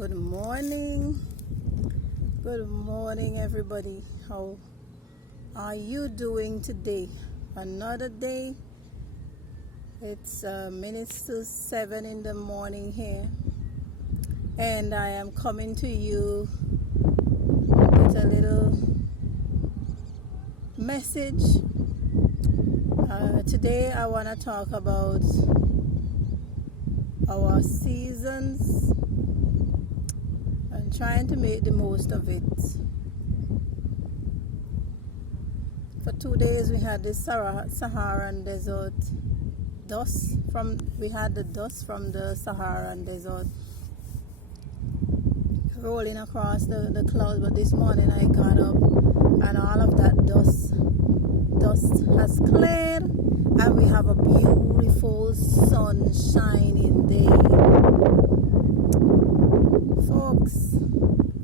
Good morning. Good morning, everybody. How are you doing today? Another day. It's minutes to 7 in the morning here, and I am coming to you with a little message. Today I want to talk about our seasons and trying to make the most of it. For 2 days we had the Saharan desert dust from the Saharan desert rolling across the clouds, but this morning I got up and all of that dust has cleared and we have a beautiful sun shining day. Folks,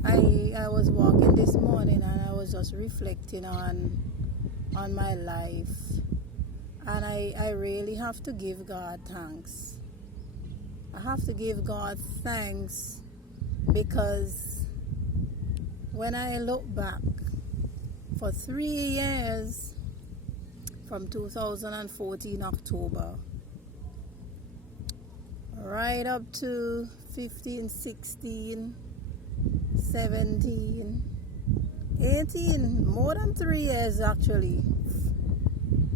I was walking this morning and I was just reflecting on my life, and I really have to give God thanks. I have to give God thanks because when I look back for 3 years from 2014 October right up to 15, 16, 17, 18, more than 3 years actually.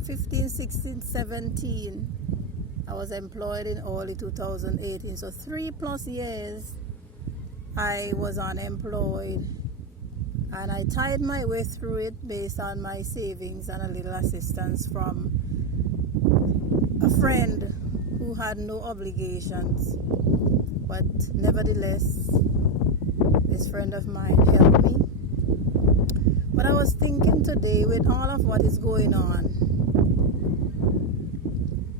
15, 16, 17, I was employed in early 2018. So 3+ years I was unemployed, and I tied my way through it based on my savings and a little assistance from a friend who had no obligations. But nevertheless, this friend of mine helped me. But I was thinking today, with all of what is going on,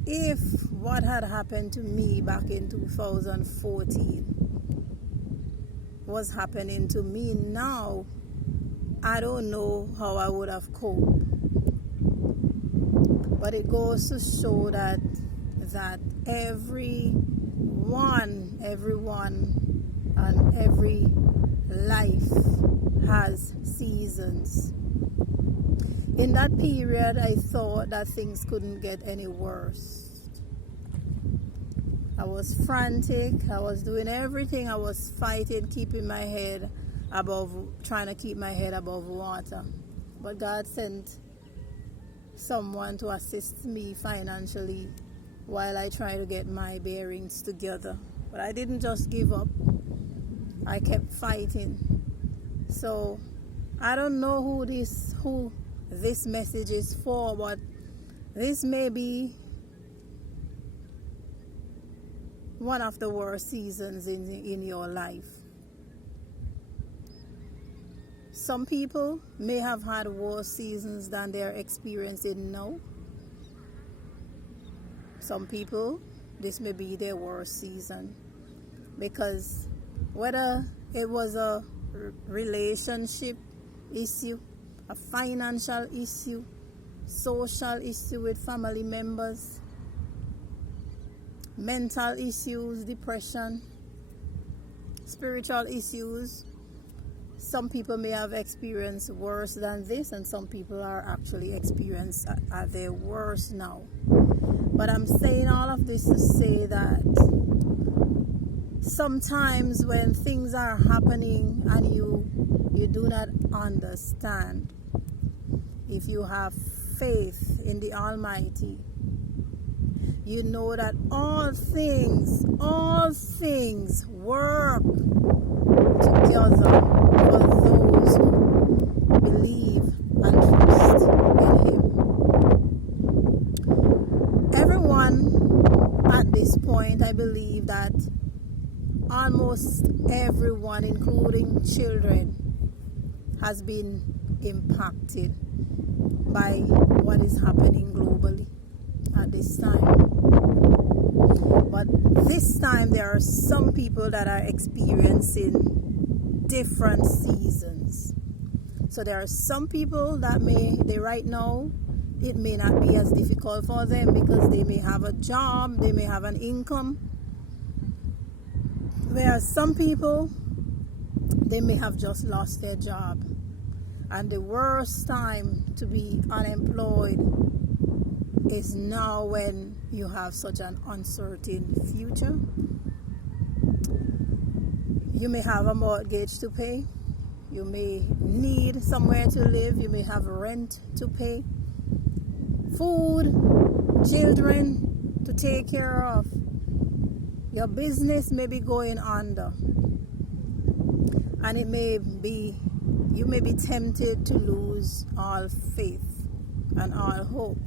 if what had happened to me back in 2014 was happening to me now, I don't know how I would have coped. But it goes to show that everyone and every life has seasons. In that period, I thought that things couldn't get any worse. I was frantic. I was doing everything. I was fighting, trying to keep my head above water. But God sent someone to assist me financially while I try to get my bearings together. But I didn't just give up. I kept fighting. So I don't know who this message is for, but this may be one of the worst seasons in your life. Some people may have had worse seasons than they're experiencing now. Some people, this may be their worst season, because whether it was a relationship issue, a financial issue, social issue with family members, mental issues, depression, spiritual issues, some people may have experienced worse than this, and some people are actually experienced at their worst now. But I'm saying all of this to say that sometimes when things are happening and you do not understand, if you have faith in the Almighty, you know that all things work together for those who believe and trust in Him. Everyone at this point, I believe that almost everyone, including children, has been impacted by what is happening globally at this time. But this time there are some people that are experiencing different seasons. So there are some people that right now it may not be as difficult for them because they may have a job, they may have an income. There are some people They may have just lost their job. And the worst time to be unemployed is now, when you have such an uncertain future. You may have a mortgage to pay. You may need somewhere to live. You may have rent to pay. Food, children to take care of. Your business may be going under. And you may be tempted to lose all faith and all hope.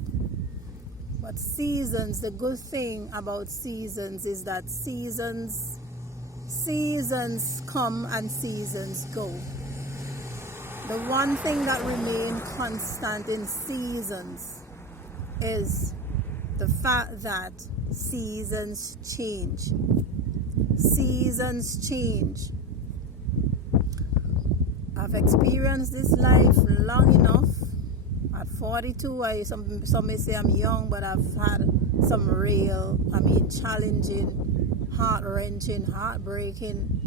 But seasons, the good thing about seasons is that seasons come and seasons go. The one thing that remains constant in seasons is the fact that seasons change. Seasons change. I've experienced this life long enough. At 42, some may say I'm young, but I've had some real, challenging, heart-wrenching, heartbreaking,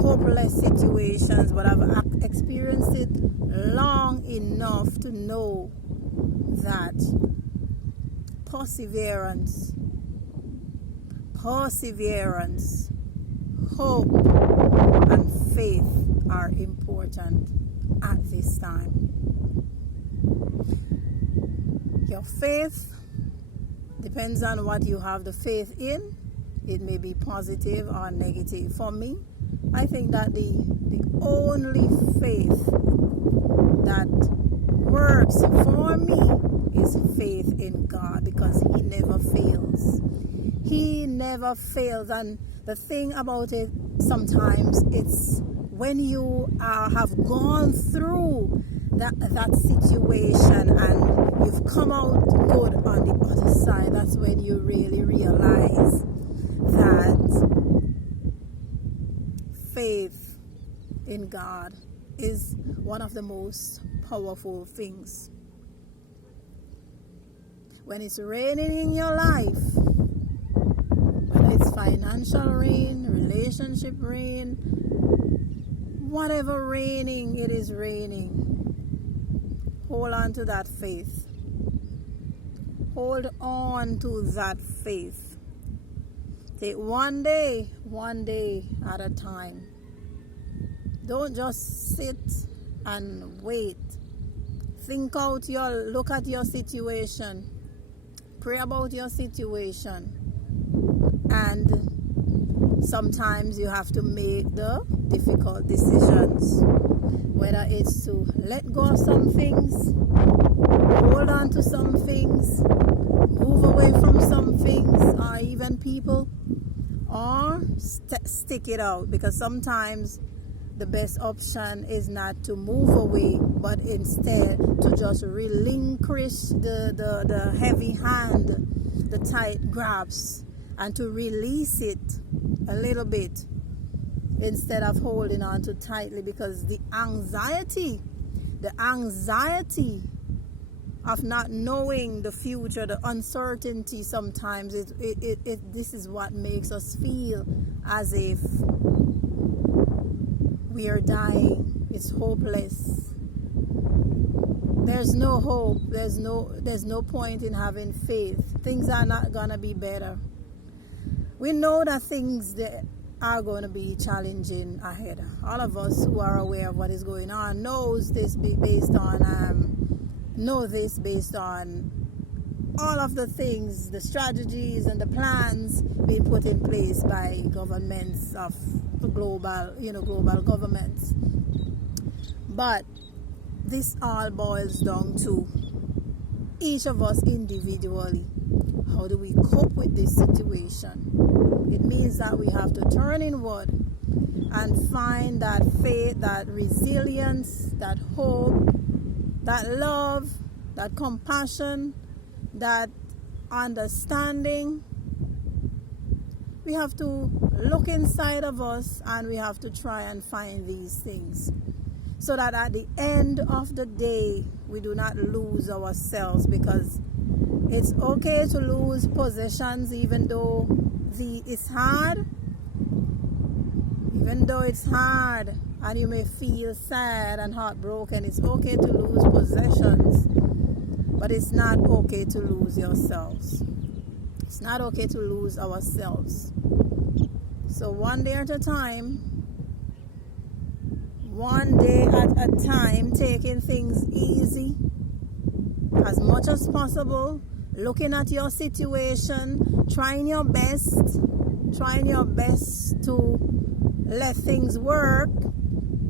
hopeless situations, but I've experienced it long enough to know that perseverance, hope, and faith are important at this time. Your faith depends on what you have the faith in. It may be positive or negative. For me, I think that the only faith that works for me is faith in God, because He never fails. He never fails. And the thing about it, sometimes it's when you have gone through that situation and you've come out good on the other side, that's when you really realize that faith in God is one of the most powerful things. When it's raining in your life, whether it's financial rain, relationship rain, whatever raining it is raining, hold on to that faith. Hold on to that faith. Take one day at a time. Don't just sit and wait. Look at your situation. Pray about your situation. And sometimes you have to make the difficult decisions. Whether it's to let go of some things, hold on to some things, move away from some things, or even people, or stick it out. Because sometimes the best option is not to move away, but instead to just relinquish the heavy hand, the tight grasp, and to release it a little bit instead of holding on too tightly. Because the anxiety of not knowing the future, the uncertainty, sometimes this is what makes us feel as if we are dying. It's hopeless. There's no hope. There's no point in having faith. Things are not gonna be better. We know that things that are going to be challenging ahead. All of us who are aware of what is going on know this based on all of the things, the strategies and the plans being put in place by governments of global governments. But this all boils down to each of us individually. How do we cope with this situation? It means that we have to turn inward and find that faith, that resilience, that hope, that love, that compassion, that understanding. We have to look inside of us and we have to try and find these things, so that at the end of the day we do not lose ourselves. Because it's okay to lose possessions, even though it's hard. Even though it's hard and you may feel sad and heartbroken, it's okay to lose possessions, but it's not okay to lose yourselves. It's not okay to lose ourselves. So one day at a time, taking things easy as much as possible, looking at your situation, trying your best to let things work,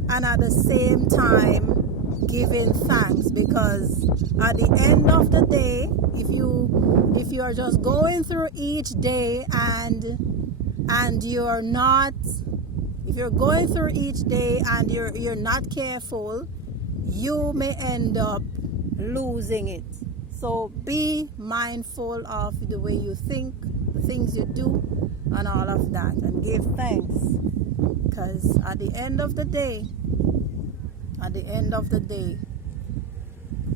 and at the same time giving thanks, because at the end of the day, if you are just going through each day and you're not, if you're going through each day and you're not careful, you may end up losing it. So be mindful of the way you think, the things you do, and all of that, and give thanks, because at the end of the day,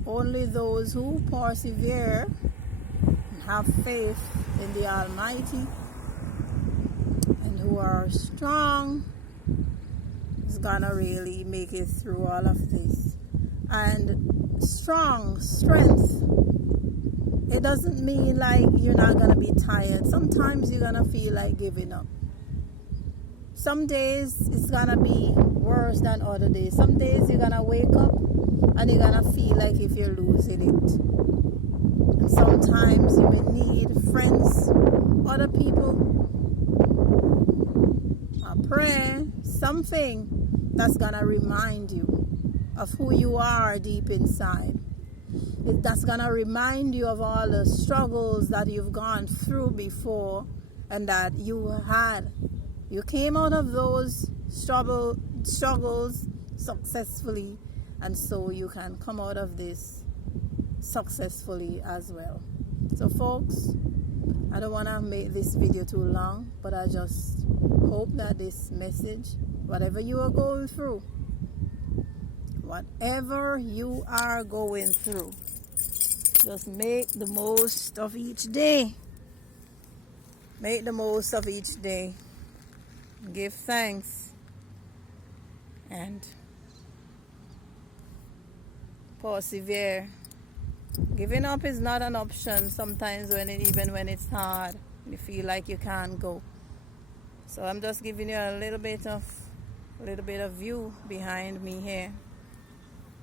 only those who persevere and have faith in the Almighty and who are strong is gonna really make it through all of this. And strength, it doesn't mean like you're not gonna be tired. Sometimes you're gonna feel like giving up. Some days it's gonna be worse than other days. Some days you're gonna wake up and you're gonna feel like if you're losing it. And sometimes you may need friends, other people, a prayer, something that's gonna remind you of who you are deep inside. That's gonna remind you of all the struggles that you've gone through before, and that you came out of those struggles successfully, and so you can come out of this successfully as well. So folks, I don't want to make this video too long, but I just hope that this message, whatever you are going through, just make the most of each day. Make the most of each day. Give thanks and persevere. Giving up is not an option sometimes, even when it's hard, you feel like you can't go. So I'm just giving you a little bit of view behind me here,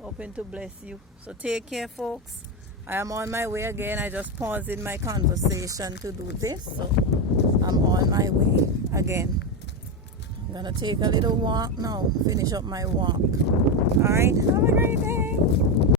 hoping to bless you. So take care, folks. I am on my way again. I just paused in my conversation to do this, so I'm on my way again. I'm gonna take a little walk now, finish up my walk. All right,